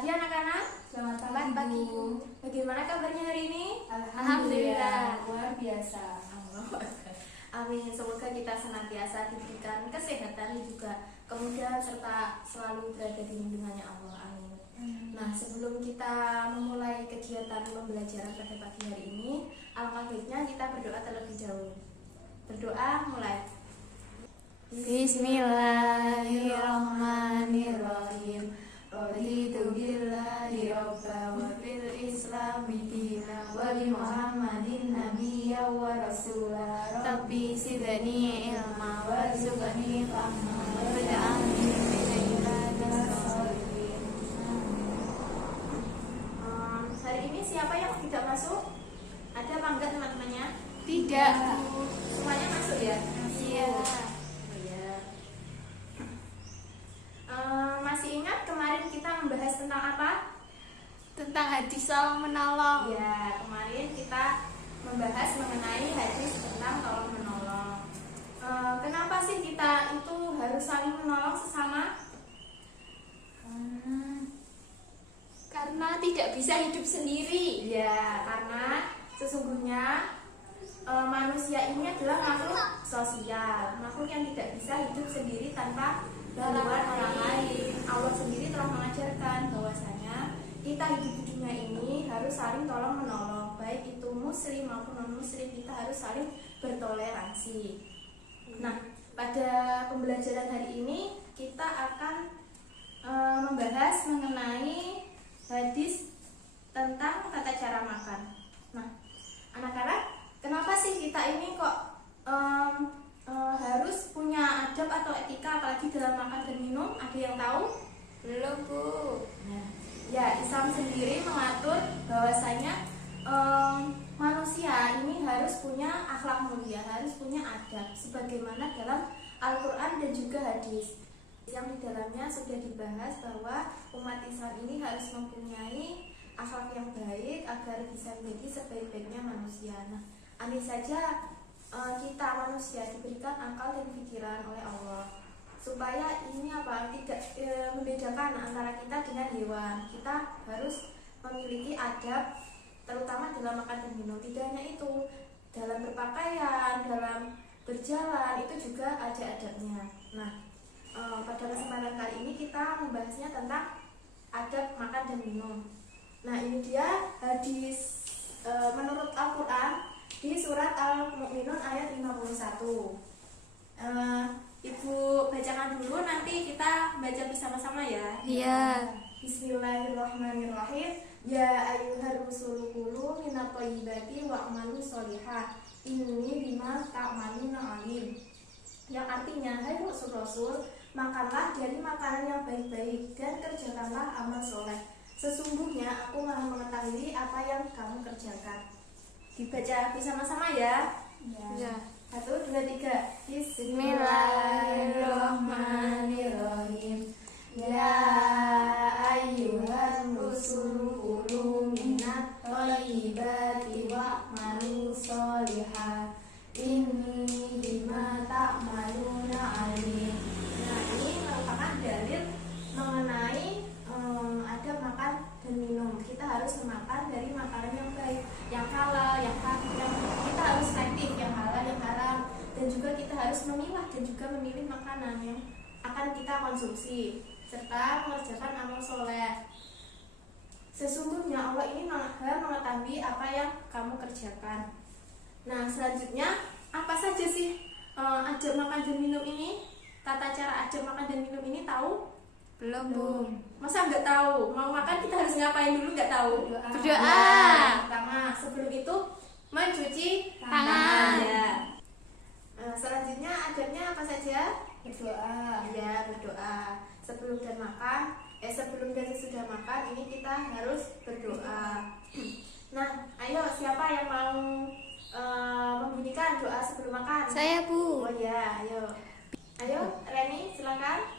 pagi anak-anak. Selamat pagi, Bu. Bagaimana kabarnya hari ini? Alhamdulillah, luar biasa. Amin. Semoga kita senantiasa diberikan kesehatan dan juga kemudahan serta selalu berada di lindungannya Allah. Amin. Nah, sebelum kita memulai kegiatan pembelajaran pada pagi hari ini, alangkah baiknya kita berdoa terlebih dahulu. Berdoa mulai. Bismillahirrahmanirrahim. Raditu billahi robba wa bil islami dina wa bi Muhammadin nabiyya wa rasula. Rabbi zidni ilma warzuqni fahma waj'alni min ibadika sholihin. Hari ini siapa yang tidak masuk? Ada apa enggak teman-temannya? Tidak. Semuanya masuk ya? Iya. Masih ingat kemarin kita membahas tentang apa? Tentang hadis tolong menolong. Ya, kemarin kita membahas mengenai hadis tentang tolong menolong. Kenapa sih kita itu harus saling menolong sesama? Karena tidak bisa hidup sendiri. Ya, karena sesungguhnya manusia ini adalah makhluk sosial, makhluk yang tidak bisa hidup sendiri tanpa bantuan orang lain. Allah sendiri telah mengajarkan bahwasanya kita hidup di dunia ini harus saling tolong menolong, baik itu muslim maupun non muslim, kita harus saling bertoleransi. Nah, pada pembelajaran hari ini kita akan membahas mengenai hadis tentang tata cara makan. Nah, anak-anak, kenapa sih kita ini kok harus punya adab atau etika apalagi dalam makan dan minum? Ada yang tahu? Belum, Bu. Nah, ya, Islam sendiri mengatur bahwasanya manusia ini harus punya akhlak mulia, harus punya adab sebagaimana dalam Al-Quran dan juga hadis yang di dalamnya sudah dibahas bahwa umat Islam ini harus mempunyai akhlak yang baik agar bisa menjadi sebaik-baiknya manusia. Nah, andai saja kita manusia diberikan akal dan pikiran oleh Allah supaya ini tidak membedakan antara kita dengan hewan. Kita harus memiliki adab terutama dalam makan dan minum. Tidak hanya itu, dalam berpakaian, dalam berjalan itu juga ada adabnya. Nah, pada kesempatan kali ini kita membahasnya tentang adab makan dan minum. Nah, ini dia hadis menurut Al-Quran di surat Al-Mu'minun ayat 51. Ibu bacakan dulu, nanti kita baca bersama-sama ya. Iya. Bismillahirrahmanirrahim. Ya ayyuhar rusulu kulu minat thayyibati wa'malu sholihah inni bima ta'maluna alim. Yang artinya, hai Rasul, makanlah dari makanan yang baik-baik dan kerjakanlah amal soleh. Sesungguhnya aku maha mengetahui apa yang kamu kerjakan. Dibaca bersama-sama ya. Ya. 1, 2, 3. Bismillahirrahmanirrahim. Ya ayyuhan rusulu kulu minat thayyibati wa'malu sholihah inni bima ta'maluna alim. Nah, ini merupakan dalil mengenai adab makan dan minum. Kita harus memakan dari makanan yang baik, yang halal, yang kita harus selektif, yang halal, yang haram, dan juga kita harus memilah dan juga memilih makanan yang akan kita konsumsi serta mengerjakan amal soleh. Sesungguhnya Allah ini maha mengetahui apa yang kamu kerjakan. Nah, selanjutnya apa saja sih adab makan dan minum ini? Tata cara adab makan dan minum ini tahu? Belum, Bu. Masa nggak tahu? Mau makan kita harus ngapain dulu, nggak tahu? Berdoa. Pertama, sebelum itu mencuci Tangan. Ya. Selanjutnya adabnya apa saja? Berdoa. Ya, berdoa. Sebelum dan sesudah makan ini kita harus berdoa. Nah, ayo siapa yang mau membunyikan doa sebelum makan? Saya, Bu. Oh ya, ayo Reni, silakan.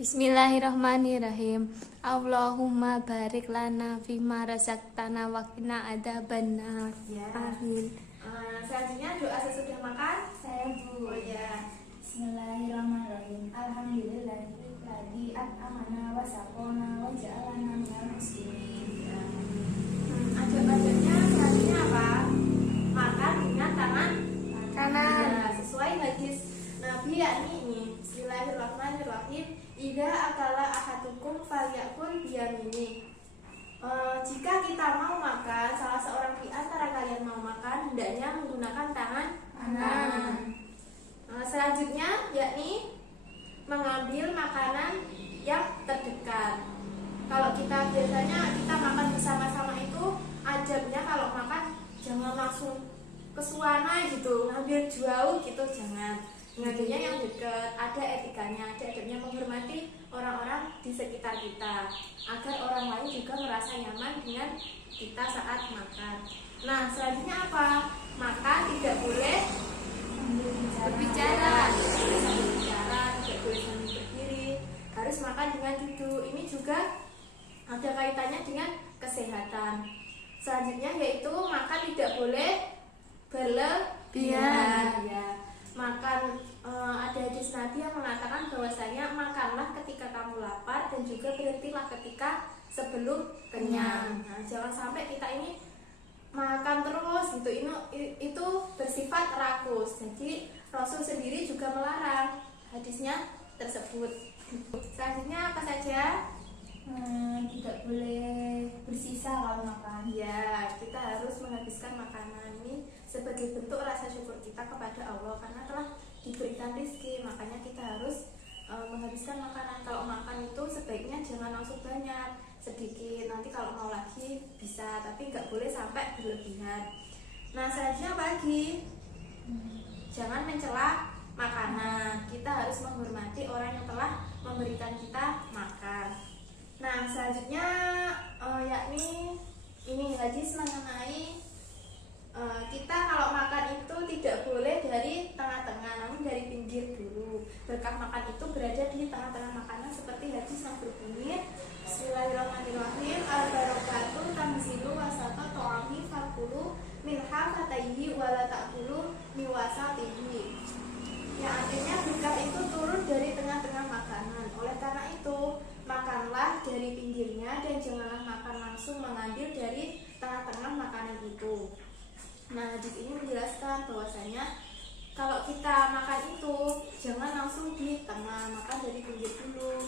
Bismillahirrahmanirrahim. Allahumma barik lana fima razaqtana wa qina adzabannar. Ya. Amin. Selanjutnya doa sesudah makan. Saya, Bu. Oh ya. Bismillahirrahmanirrahim. Alhamdulillahilladzi allati at'amana wa saqona wa ja'alana minal muslimin. Adab-adabnya selanjutnya apa? Makan dengan tangan kanan. ya, sesuai hadis Nabi yakni ini. Bismillahirrahmanirrahim. Idza akala ahadukum falyakul biyamini. Jika kita mau makan, salah seorang di antara kalian mau makan, hendaknya menggunakan tangan kanan. Selanjutnya yakni mengambil makanan yang terdekat. Kalau kita biasanya kita makan bersama-sama itu adabnya kalau makan jangan langsung kesuana gitu, ngambil jauh gitu, jangan. Ngambilnya yang dekat, ada etikanya, ada adabnya menghormati orang-orang di sekitar kita agar orang lain juga merasa nyaman dengan kita saat makan. Nah, selanjutnya apa? Makan tidak boleh Berbicara. tidak boleh sambil berdiri, harus makan dengan duduk. Ini juga ada kaitannya dengan kesehatan. Selanjutnya yaitu makan tidak boleh berlebihan. Ya. Makan ada hadis Nabi yang mengatakan bahwasanya makanlah ketika kamu lapar dan juga berhentilah ketika sebelum kenyang. Nah, jangan sampai kita ini makan terus gitu, itu bersifat rakus. Jadi Rasul sendiri juga melarang hadisnya tersebut. Selanjutnya apa saja? Tidak boleh bersisa kalau makan. Ya, kita harus menghabiskan makanan ini sebagai bentuk rasa syukur kita kepada Allah karena telah diberikan rezeki. Makanya kita harus menghabiskan makanan. Kalau makan itu sebaiknya jangan langsung banyak, sedikit. Nanti kalau mau lagi bisa, tapi nggak boleh sampai berlebihan. Nah, selanjutnya apa lagi? Jangan mencela makanan. Kita harus menghormati orang yang telah memberikan kita makan. Nah, selanjutnya yakni ini hadis mengenai kita kalau makan itu tidak boleh dari tengah-tengah, namun dari pinggir dulu. Berkah makan itu berada di tengah-tengah makanan seperti hadis yang berbunyi Bismillahirrahmanirrahim. Al-barakatuh tamzilu wasata ta'ami fakulu min hafatayhi wala ta'kulu min wasatihi. Yang artinya berkah itu turun dari tengah-tengah makanan. Oleh karena itu, makanlah dari pinggirnya dan janganlah makan langsung mengambil dari tengah-tengah makanan itu. Nah, hadis ini menjelaskan bahwasanya kalau kita makan itu jangan langsung di tengah, makan dari pinggir dulu,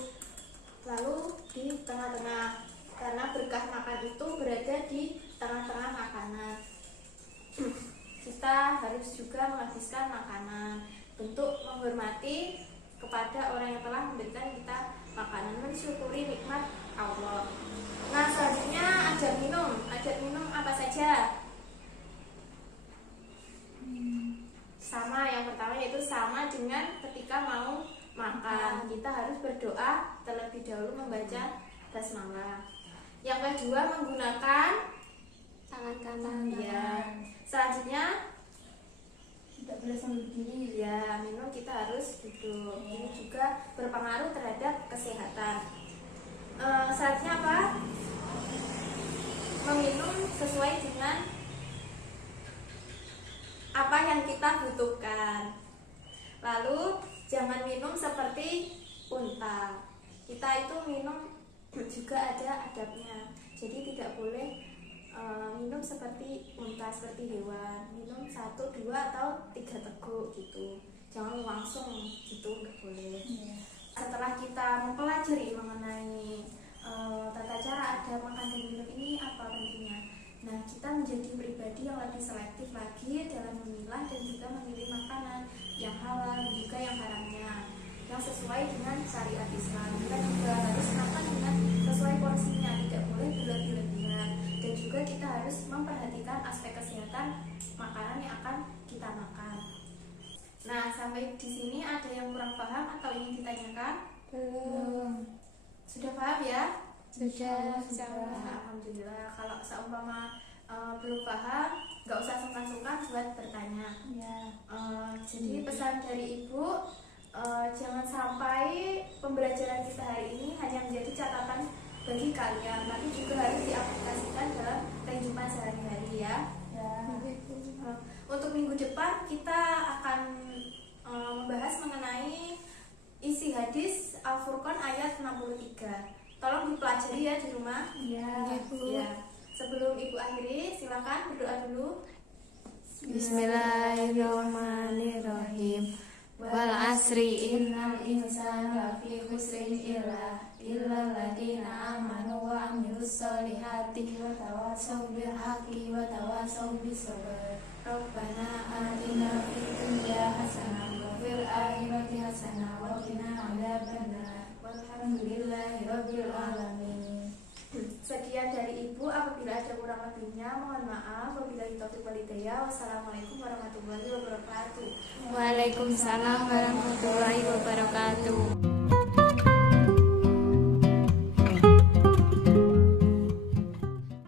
lalu di tengah-tengah, karena berkah makan itu berada di tengah-tengah makanan. Kita harus juga menghabiskan makanan, bentuk menghormati kepada orang yang telah memberikan kita makanan, mensyukuri nikmat Allah. Nah, selanjutnya adab minum. Adab minum apa saja? Sama, yang pertama yaitu sama dengan ketika mau makan, kita harus berdoa terlebih dahulu membaca basmalah. Yang kedua menggunakan Tangan kanan. ya. Selanjutnya Tidak boleh sambil berdiri. ya, minum kita harus duduk. Ini juga berpengaruh terhadap kesehatan. Selanjutnya apa? Meminum sesuai dengan apa yang kita butuhkan. Lalu jangan minum seperti unta. Kita itu minum juga ada adabnya. Jadi tidak boleh minum seperti unta, seperti hewan. Minum 1, 2 atau 3 teguk gitu. Jangan langsung gitu, nggak boleh. Setelah kita mempelajari mengenai tata cara adab makan dan minum ini apa pentingnya, nah kita menjadi pribadi yang lebih selektif lagi dalam memilah dan juga memilih makanan yang halal dan juga yang haramnya, yang sesuai dengan syariat Islam. Kita juga harus makan dengan sesuai porsinya, tidak boleh berlebih-lebihan, dan juga kita harus memperhatikan aspek kesehatan makanan yang akan kita makan. Nah, sampai di sini ada yang kurang paham atau ingin ditanyakan? Belum. Sudah paham ya? Sudah. Nah, alhamdulillah. Kalau seumpama belum paham, nggak usah sungkan-sungkan buat bertanya. Ya. Jadi pesan dari Ibu, jangan sampai pembelajaran kita hari ini hanya menjadi catatan bagi kalian, tapi juga harus diaplikasikan dalam kehidupan sehari-hari ya. Untuk minggu depan kita akan membahas mengenai isi hadis Al-Furqan ayat 63. Tolong dipelajari ya di rumah. Iya. Ya. Sebelum Ibu akhiri, silakan berdoa dulu. Bismillahirrahmanirrahim. Wal asri Innal insana lafi khusrin illa alladziina aamanu wa 'amilus sholihati wa tawassaw bil haqqi wa tawassaw bis sabr. Rabbana Atina fid dunya hasanah wa fil akhirati hasanah wa qina adzabannar. Walhamdulillahi rabbil alamin. Sekian dari Ibu, apabila ada kurang lebihnya mohon maaf. Wabillahi taufiq wal hidayah. Wassalamualaikum warahmatullahi wabarakatuh. Waalaikumsalam warahmatullahi wabarakatuh.